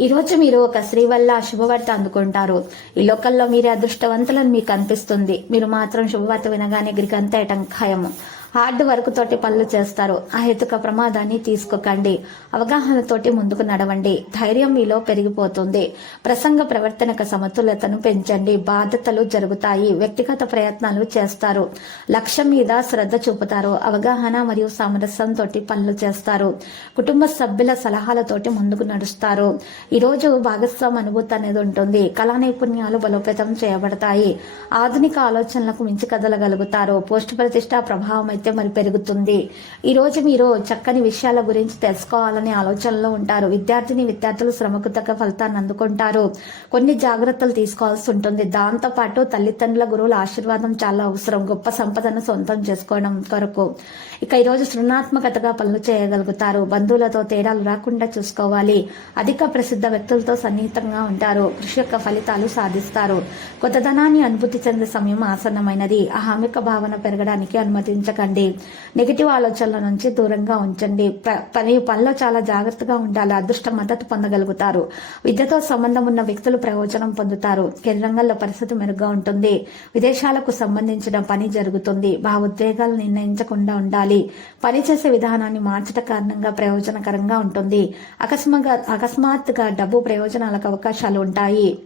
ఈరోజు రోజు మీరు ఒక స్త్రీ వల్ల శుభవార్త అందుకుంటారు. ఈ లోకల్లో మీరే అదృష్టవంతులని మీకు అనిపిస్తుంది. మీరు మాత్రం శుభవార్త వినగానే గిరికంతా ఖాయము హార్డ్ వర్క్ తోటి పనులు చేస్తారు. ఆ హేతుక ప్రమాదాన్ని తీసుకోకండి. అవగాహనతోటి ముందుకు నడవండి. ధైర్యం మీలో పెరిగిపోతుంది. ప్రసంగ ప్రవర్తనక సమతుల్యతను పెంచండి. బాధ్యతలు జరుగుతాయి. వ్యక్తిగత ప్రయత్నాలు చేస్తారు. లక్ష్యం మీద శ్రద్ధ చూపుతారు. అవగాహన మరియు సామరస్యంతో పనులు చేస్తారు. కుటుంబ సభ్యుల సలహాలతోటి ముందుకు నడుస్తారు. ఈ రోజు భాగస్వామి అనుభూతి అనేది ఉంటుంది. కళా నైపుణ్యాలు బలోపేతం చేయబడతాయి. ఆధునిక ఆలోచనలకు మించి కదలగలుగుతారు. పోస్ట్ ప్రతిష్ట ప్రభావం అయితే మరి పెరుగుతుంది. ఈ రోజు మీరు చక్కని విషయాల గురించి తెలుసుకోవాలనే ఆలోచనలో ఉంటారు. విద్యార్థిని విద్యార్థులు శ్రమకు తగ్గ ఫలితాన్ని అందుకుంటారు. కొన్ని జాగ్రత్తలు తీసుకోవాల్సి ఉంటుంది. దాంతో పాటు తల్లిదండ్రుల గురువుల ఆశీర్వాదం చాలా అవసరం. గొప్ప సంపదను సొంతం చేసుకోవడం కొరకు. ఇక ఈరోజు సృజనాత్మకతగా పనులు చేయగలుగుతారు. బంధువులతో తేడాలు రాకుండా చూసుకోవాలి. అధిక ప్రసిద్ధ వ్యక్తులతో సన్నిహితంగా ఉంటారు. కృషి యొక్క ఫలితాలు సాధిస్తారు. కొత్తదనాన్ని అనుభూతి చెందే సమయం ఆసన్నమైనది. అహామిక భావన పెరగడానికి అనుమతించకండి. నెగిటివ్ ఆలోచనల నుంచి దూరంగా ఉంచండి. ప- పని పనిలో చాలా జాగ్రత్తగా ఉండాలి. అదృష్ట మద్దతు పొందగలుగుతారు. విద్యతో సంబంధం ఉన్న వ్యక్తులు ప్రయోజనం పొందుతారు. కెరీర్ రంగంలో పరిస్థితి మెరుగ్గా ఉంటుంది. విదేశాలకు సంబంధించిన పని జరుగుతుంది. భావోద్వేగాలు నిర్ణయించకుండా ఉండాలి. పని చేసే విధానాన్ని మార్చట కారణంగా ప్రయోజనకరంగా ఉంటుంది. అకస్మాత్గా అకస్మాత్తుగా డబ్బు ప్రయోజనాలకు అవకాశాలు ఉంటాయి.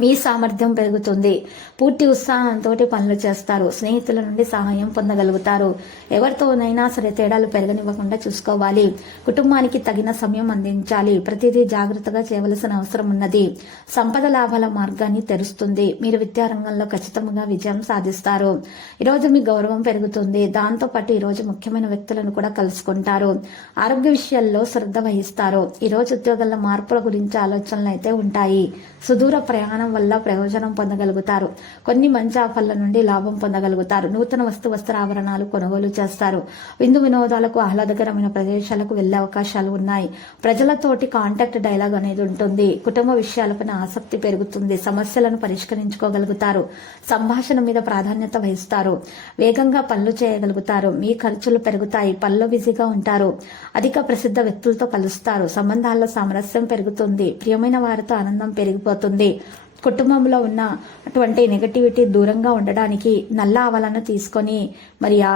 మీ సామర్థ్యం పెరుగుతుంది. పూర్తి ఉత్సాహంతో పనులు చేస్తారు. స్నేహితుల నుండి సహాయం పొందగలుగుతారు. ఎవరితోనైనా సరే తేడాలు పెరగనివ్వకుండా చూసుకోవాలి. కుటుంబానికి తగిన సమయం అందించాలి. ప్రతిదీ జాగ్రత్తగా చేయవలసిన అవసరం ఉన్నది. సంపద లాభాల మార్గాన్ని తెరుస్తుంది. మీరు విద్యారంగంలో ఖచ్చితంగా విజయం సాధిస్తారు. ఈరోజు మీ గౌరవం పెరుగుతుంది. దాంతో పాటు ఈరోజు ముఖ్యమైన వ్యక్తులను కూడా కలుసుకుంటారు. ఆరోగ్య విషయాల్లో శ్రద్ధ వహిస్తారు. ఈరోజు ఉద్యోగాల మార్పుల గురించి ఆలోచనలు అయితే ఉంటాయి. సుదూర ప్రయాణం వల్ల ప్రయోజనం పొందగలుగుతారు. కొన్ని మంచి ఆఫర్ల నుండి లాభం పొందగలుగుతారు. నూతన వస్తు వస్త్రాభరణాలు కొనుగోలు చేస్తారు. విందు వినోదాలకు ఆహ్లాదకరమైన ప్రదేశాలకు వెళ్ళే అవకాశాలు ఉన్నాయి. ప్రజలతోటి కాంటాక్ట్ డైలాగ్ అనేది ఉంటుంది. కుటుంబ విషయాలపైన ఆసక్తి పెరుగుతుంది. సమస్యలను పరిష్కరించుకోగలుగుతారు. సంభాషణ మీద ప్రాధాన్యత వహిస్తారు. వేగంగా పనులు చేయగలుగుతారు. మీ ఖర్చులు పెరుగుతాయి. పనులు బిజీగా ఉంటారు. అధిక ప్రసిద్ధ వ్యక్తులతో కలుస్తారు. సంబంధాల్లో సామరస్యం పెరుగుతుంది. ప్రియమైన వారితో ఆనందం పెరిగిపోతుంది. కుటుంబంలో ఉన్న అటువంటి నెగటివిటీ దూరంగా ఉండడానికి నల్ల ఆవాలను తీసుకొని మరి ఆ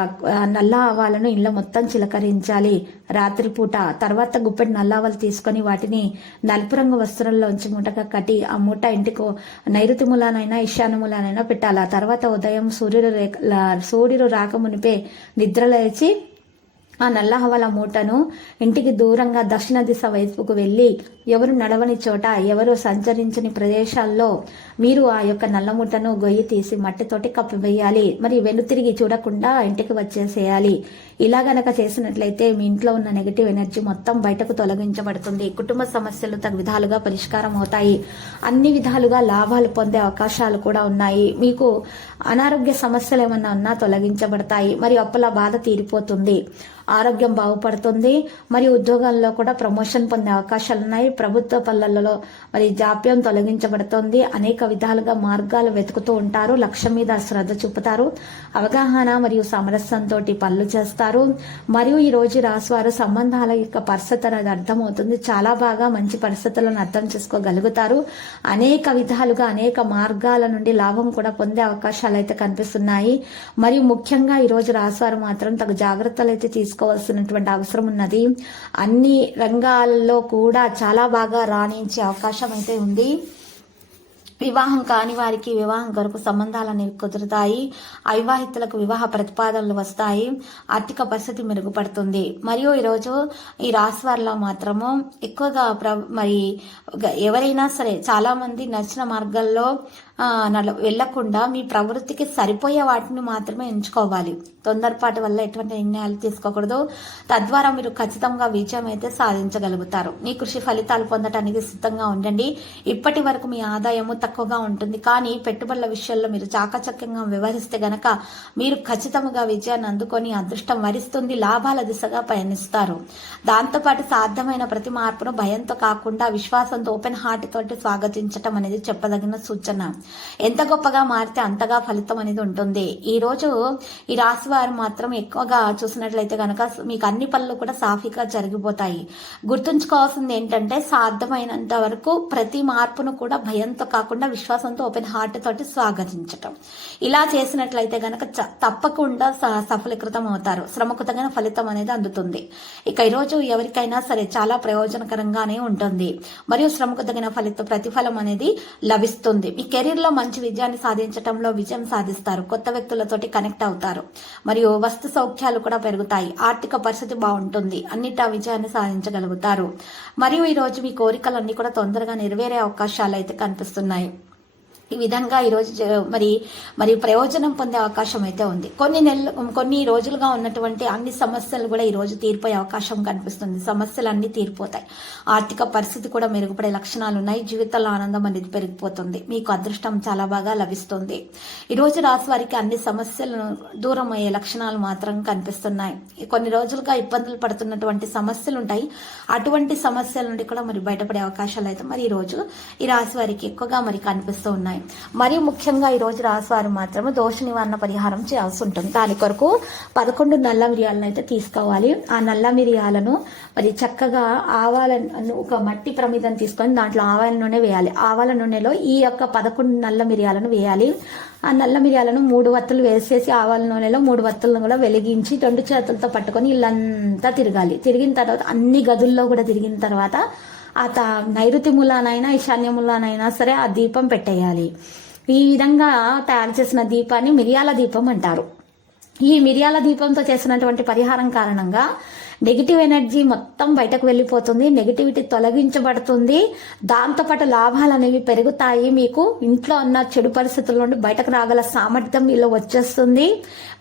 నల్ల ఆవాలను ఇంట్లో మొత్తం చిలకరించాలి. రాత్రిపూట తర్వాత గుప్పెడు నల్ల ఆవాలు తీసుకొని వాటిని నలుపు రంగు వస్త్రంలోంచి మూటగా కట్టి ఆ మూట ఇంటికి నైరుతి మూలానైనా ఈశాన్య మూలానైనా పెట్టాలి. ఆ తర్వాత ఉదయం సూర్యుడు రేఖ సూర్యుడు రాకమునిపే మునిపే ఆ నల్ల హవల మూటను ఇంటికి దూరంగా దక్షిణ దిశ వైపుకు వెళ్ళి ఎవరు నడవని చోట ఎవరు సంచరించని ప్రదేశాల్లో మీరు ఆ యొక్క నల్ల మూటను గొయ్యి తీసి మట్టితోటి కప్పివేయాలి. మరి వెనుతిరిగి చూడకుండా ఇంటికి వచ్చేసేయాలి. ఇలా గనక చేసినట్లయితే మీ ఇంట్లో ఉన్న నెగటివ్ ఎనర్జీ మొత్తం బయటకు తొలగించబడుతుంది. కుటుంబ సమస్యలు తగు విధాలుగా పరిష్కారం అవుతాయి. అన్ని విధాలుగా లాభాలు పొందే అవకాశాలు కూడా ఉన్నాయి. మీకు అనారోగ్య సమస్యలు ఏమన్నా ఉన్నా తొలగించబడతాయి. మరియు అప్పుల బాధ తీరిపోతుంది. ఆరోగ్యం బాగుపడుతుంది. మరియు ఉద్యోగాల్లో కూడా ప్రమోషన్ పొందే అవకాశాలు ఉన్నాయి. ప్రభుత్వ పనులలో మరి జాప్యం తొలగించబడుతుంది. అనేక విధాలుగా మార్గాలు వెతుకుతూ ఉంటారు. లక్ష్యం మీద శ్రద్ధ చూపుతారు. అవగాహన మరియు సామరస్యంతో పనులు చేస్తారు. మరియు ఈ రోజు రాసువారు సంబంధాల యొక్క పరిస్థితి అనేది అర్థమవుతుంది. చాలా బాగా మంచి పరిస్థితులను అర్థం చేసుకోగలుగుతారు. అనేక విధాలుగా అనేక మార్గాల నుండి లాభం కూడా పొందే అవకాశాలు అయితే కనిపిస్తున్నాయి. మరియు ముఖ్యంగా ఈ రోజు రాసువారు మాత్రం తగు జాగ్రత్తలు అయితే తీసుకోవాల్సినటువంటి అవసరం ఉన్నది. అన్ని రంగాల్లో కూడా చాలా బాగా రాణించే అవకాశం అయితే ఉంది. వివాహం కాని వారికి వివాహం కొరకు సంబంధాలు అనేవి కుదురుతాయి. అవివాహితులకు వివాహ ప్రతిపాదనలు వస్తాయి. ఆర్థిక పరిస్థితి మెరుగుపడుతుంది. మరియు ఈరోజు ఈ రాశి వారిలో మాత్రము ఎక్కువగా ప్ర మరి ఎవరైనా సరే చాలామంది నచ్చిన మార్గాల్లో నడ వెళ్ళకుండా మీ ప్రవృత్తికి సరిపోయే వాటిని మాత్రమే ఎంచుకోవాలి. తొందరపాటు వల్ల ఎటువంటి నిర్ణయాలు తీసుకోకూడదు. తద్వారా మీరు ఖచ్చితంగా విజయం అయితే సాధించగలుగుతారు. మీ కృషి ఫలితాలు పొందడానికి సిద్ధంగా ఉండండి. ఇప్పటి వరకు మీ ఆదాయము తక్కువగా ఉంటుంది. కానీ పెట్టుబడుల విషయంలో మీరు చాకచక్యంగా వ్యవహరిస్తే గనక మీరు ఖచ్చితంగా విజయాన్ని అందుకొని అదృష్టం వరిస్తుంది లాభాల దిశగా పయనిస్తారు. దాంతోపాటు సాధ్యమైన ప్రతి మార్పును భయంతో కాకుండా విశ్వాసంతో ఓపెన్ హార్ట్ తోటి స్వాగతించటం అనేది చెప్పదగిన సూచన. ఎంత గొప్పగా మారితే అంతగా ఫలితం అనేది ఉంటుంది. ఈ రోజు ఈ రాశి వారు మాత్రం ఎక్కువగా చూసినట్లయితే కనుక మీకు అన్ని పనులు కూడా సాఫీగా జరిగిపోతాయి. గుర్తుంచుకోవాల్సింది ఏంటంటే సాధ్యమైనంత వరకు ప్రతి మార్పును కూడా భయంతో కాకుండా విశ్వాసంతో ఓపెన్ హార్ట్ తోటి స్వాగతించటం. ఇలా చేసినట్లయితే కనుక చ- తప్పకుండా స- సఫలీకృతం అవుతారు. శ్రమకు తగిన ఫలితం అనేది అందుతుంది. ఇక ఈరోజు ఎవరికైనా సరే చాలా ప్రయోజనకరంగానే ఉంటుంది. మరియు శ్రమకు తగిన ఫలిత ప్రతిఫలం అనేది లభిస్తుంది. మీ కెరీర్ లో మంచి విజయాన్ని సాధించటంలో విజయం సాధిస్తారు. కొత్త వ్యక్తులతోటి కనెక్ట్ అవుతారు. మరియు వస్తు సౌఖ్యాలు కూడా పెరుగుతాయి. ఆర్థిక పరిస్థితి బాగుంటుంది. అన్నిటా విజయాన్ని సాధించగలుగుతారు. మరియు ఈ రోజు మీ కోరికలన్నీ కూడా తొందరగా నెరవేరే అవకాశాలు అయితే కనిపిస్తున్నాయి. ఈ విధంగా ఈరోజు జ- మరి మరి ప్రయోజనం పొందే అవకాశం అయితే ఉంది. కొన్ని నెలలు కొన్ని రోజులుగా ఉన్నటువంటి అన్ని సమస్యలు కూడా ఈరోజు తీరిపోయే అవకాశం కనిపిస్తుంది. సమస్యలు అన్నీ తీరిపోతాయి. ఆర్థిక పరిస్థితి కూడా మెరుగుపడే లక్షణాలు ఉన్నాయి. జీవితంలో ఆనందం అనేది పెరిగిపోతుంది. మీకు అదృష్టం చాలా బాగా లభిస్తుంది. ఈరోజు రోజు రాశి వారికి అన్ని సమస్యలను దూరం అయ్యే లక్షణాలు మాత్రం కనిపిస్తున్నాయి. కొన్ని రోజులుగా ఇబ్బందులు పడుతున్నటువంటి సమస్యలు ఉంటాయి. అటువంటి సమస్యల నుండి కూడా మరి బయటపడే అవకాశాలు అయితే మరి ఈరోజు రోజు ఈ రాశి వారికి ఎక్కువగా మరి కనిపిస్తూ ఉన్నాయి. మరి ముఖ్యంగా ఈరోజు రోజు మాత్రం దోష నివారణ పరిహారం చేయాల్సి ఉంటుంది. దాని కొరకు పదకొండు నల్ల మిరియాలను అయితే తీసుకోవాలి. ఆ నల్ల మిరియాలను మరి చక్కగా ఆవాల ఒక మట్టి ప్రమిదం తీసుకొని దాంట్లో ఆవాల నూనె వేయాలి. ఆవాల నూనెలో ఈ యొక్క పదకొండు నల్ల మిరియాలను వేయాలి. ఆ నల్ల మిరియాలను మూడు వత్తులు వేసేసి ఆవాల నూనెలో మూడు వత్తులను కూడా వెలిగించి రెండు చేతులతో పట్టుకొని ఇల్లంతా తిరగాలి. తిరిగిన తర్వాత అన్ని గదుల్లో కూడా తిరిగిన తర్వాత ఆ త నైరుతి ములానైనా ఈశాన్య ములానైనా సరే ఆ దీపం పెట్టేయాలి. ఈ విధంగా తయారు చేసిన దీపాన్ని మిరియాల దీపం అంటారు. ఈ మిరియాల దీపంతో చేసినటువంటి పరిహారం కారణంగా నెగిటివ్ ఎనర్జీ మొత్తం బయటకు వెళ్ళిపోతుంది నెగిటివిటీ తొలగించబడుతుంది. దాంతోపాటు లాభాలు అనేవి పెరుగుతాయి. మీకు ఇంట్లో ఉన్న చెడు పరిస్థితుల నుండి బయటకు రాగల సామర్థ్యం మీలో వచ్చేస్తుంది.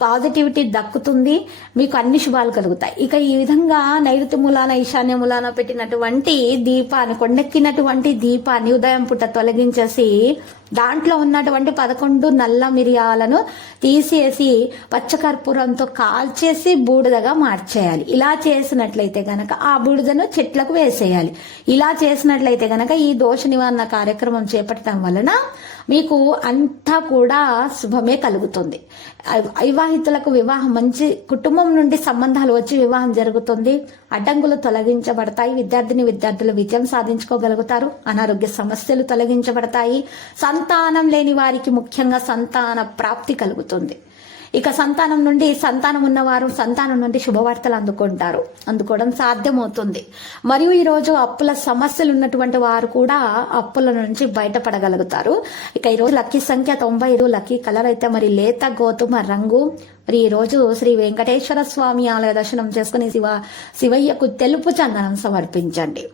పాజిటివిటీ దక్కుతుంది. మీకు అన్ని శుభాలు కలుగుతాయి. ఇక ఈ విధంగా నైరుతి మూలాన ఈశాన్య మూలాన పెట్టినటువంటి దీపాన్ని కొండెక్కినటువంటి దీపాన్ని ఉదయం పూట తొలగించేసి దాంట్లో ఉన్నటువంటి పదకొండు నల్ల మిరియాలను తీసేసి పచ్చకర్పూరంతో కాల్చేసి బూడిదగా మార్చేయాలి. ఇలా చేసినట్లయితే గనక ఆ బూడిదను చెట్లకు వేసేయాలి. ఇలా చేసినట్లయితే గనక ఈ దోష నివారణ కార్యక్రమం చేపట్టడం వలన మీకు అంతా కూడా శుభమే కలుగుతుంది. అవివాహితులకు వివాహం మంచి కుటుంబం నుండి సంబంధాలు వచ్చి వివాహం జరుగుతుంది. అడ్డంకులు తొలగించబడతాయి. విద్యార్థిని విద్యార్థులు విజయం సాధించుకోగలుగుతారు. అనారోగ్య సమస్యలు తొలగించబడతాయి. సంతానం లేని వారికి ముఖ్యంగా సంతాన ప్రాప్తి కలుగుతుంది. ఇక సంతానం నుండి సంతానం ఉన్నవారు సంతానం నుండి శుభవార్తలు అందుకుంటారు. అందుకోవడం సాధ్యమవుతుంది. మరియు ఈరోజు అప్పుల సమస్యలు ఉన్నటువంటి వారు కూడా అప్పుల నుంచి బయటపడగలుగుతారు. ఇక ఈరోజు లక్కీ సంఖ్య తొంభై ఐదు లక్కీ కలర్ అయితే మరి లేత గోధుమ రంగు. మరి ఈ రోజు శ్రీ వెంకటేశ్వర స్వామి ఆలయ దర్శనం చేసుకుని శివ శివయ్యకు తెలుపు చందనం సమర్పించండి.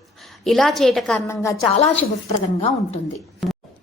ఇలా చేయట కారణంగా చాలా శుభప్రదంగా ఉంటుంది.